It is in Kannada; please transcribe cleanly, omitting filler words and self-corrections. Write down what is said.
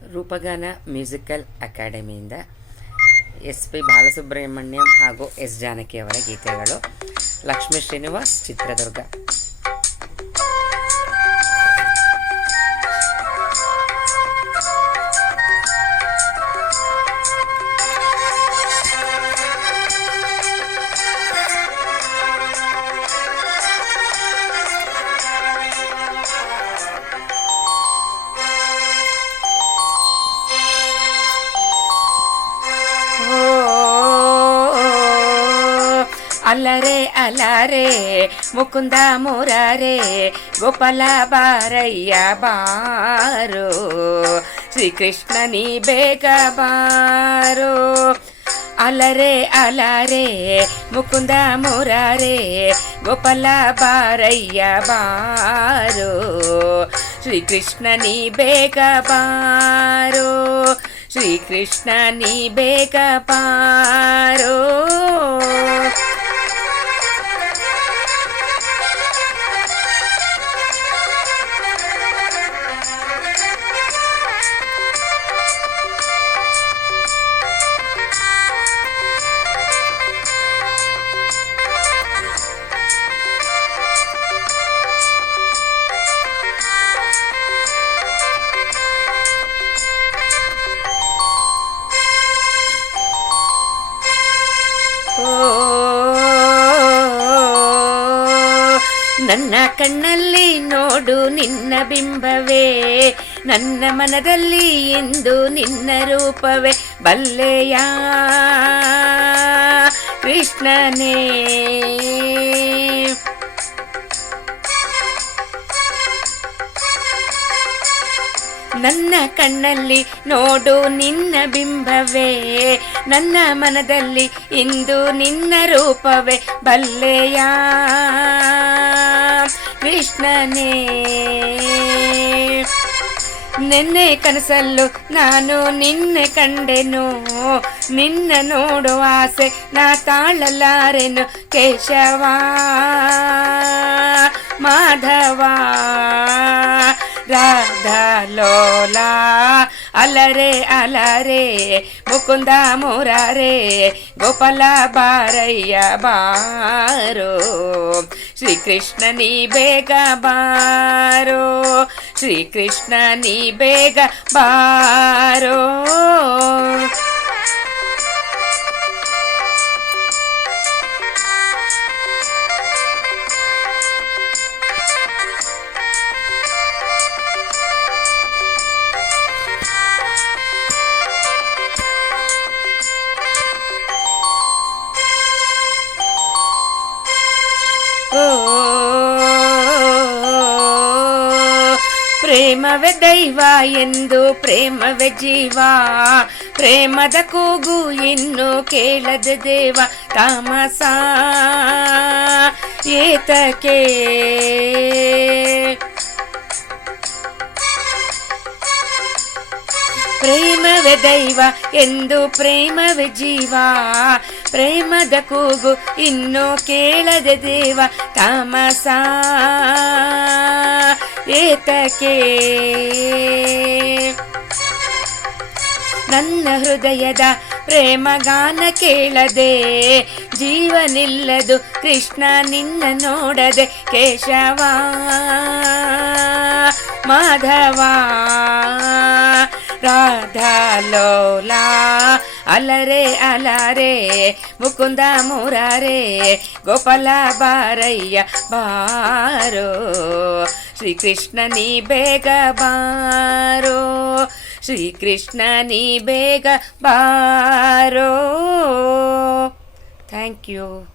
ರೂಪಗಾನ ಮ್ಯೂಸಿಕಲ್ ಅಕಾಡೆಮಿಯಿಂದ SP ಬಾಲಸುಬ್ರಹ್ಮಣ್ಯಂ ಹಾಗೂ S ಜಾನಕಿ ಅವರ ಗೀತೆಗಳು. ಲಕ್ಷ್ಮೀ ಶ್ರೀನಿವಾಸ್, ಚಿತ್ರದುರ್ಗ. ಅಲ್ಲರೆ ಅಲಾರೆ ಮುಕುಂದ ಮುರಾರೆ ಗೋಪಾಲ ಬಾರಯ್ಯ ಬಾರೋ, ಶ್ರೀಕೃಷ್ಣ ನೀ ಬೇಗ ಬಾರೋ. ಅಲರೆ ಅಲಾರೆ ಮುಕುಂದ ಮುರಾರೆ ಗೋಪಾಲ ಬಾರಯ್ಯ ಬಾರೋ, ಶ್ರೀಕೃಷ್ಣ ನೀ ಬೇಗ ಬಾರೋ, ಶ್ರೀಕೃಷ್ಣ ನೀ ಬೇಗ ಬಾರೋ. ನನ್ನ ಕಣ್ಣಲ್ಲಿ ನೋಡು ನಿನ್ನ ಬಿಂಬವೇ, ನನ್ನ ಮನದಲ್ಲಿ ಎಂದು ನಿನ್ನ ರೂಪವೇ, ಬಲ್ಲೆಯ ಕೃಷ್ಣನೇ. ನನ್ನ ಕಣ್ಣಲ್ಲಿ ನೋಡು ನಿನ್ನ ಬಿಂಬವೇ, ನನ್ನ ಮನದಲ್ಲಿ ಇಂದು ನಿನ್ನ ರೂಪವೇ, ಬಲ್ಲೆಯ ಕೃಷ್ಣನೇ. ನಿನ್ನೆ ಕನಸಲ್ಲೂ ನಾನು ನಿನ್ನೆ ಕಂಡೆನು, ನಿನ್ನ ನೋಡುವ ಆಸೆ ನಾ ತಾಳಲಾರೆನು, ಕೇಶವ ಮಾಧವ ರಾಧಾ ಲೋಲಾ. ಅಲರೆ ಅಲರೆ ಮುಕುಂದ ಮುರಾರೆ ಗೋಪಾಲ ಬಾರಯ್ಯ ಬಾರೋ, ಶ್ರೀಕೃಷ್ಣ ನೀ ಬೇಗ ಬಾರೋ, ಶ್ರೀಕೃಷ್ಣ ನೀ ಬೇಗ ಬಾರೋ. ಪ್ರೇಮವೇ ದೈವ ಎಂದು ಪ್ರೇಮವೇ ಜೀವ, ಪ್ರೇಮದ ಕೂಗು ಇನ್ನು ಕೇಳದ ದೇವ, ತಾಮಸ ಏತಕ್ಕೆ. ಪ್ರೇಮವೇ ದೈವ ಎಂದು ಪ್ರೇಮವೇ ಜೀವ, ಪ್ರೇಮದ ಕೂಗು ಇನ್ನು ಕೇಳದ ದೇವ, ತಾಮಸ ಏತಕ್ಕೆ. ನನ್ನ ಹೃದಯದ ಪ್ರೇಮಗಾನ ಕೇಳದೆ ಜೀವನಿಲ್ಲದು ಕೃಷ್ಣ ನಿನ್ನ ನೋಡದೆ, ಕೇಶವ ಮಾಧವ ರಾಧಾ ಲೋಲಾ. ಅಲರೆ ಅಲಾರೆ ಮುಕುಂದ ಮುರಾರೆ ಗೋಪಾಲ ಬಾರಯ್ಯ ಬಾರೋ, ಶ್ರೀಕೃಷ್ಣ ನೀ ಬೇಗ ಬಾರೋ, ಶ್ರೀಕೃಷ್ಣ ನೀ ಬೇಗ ಬಾರೋ. Thank you.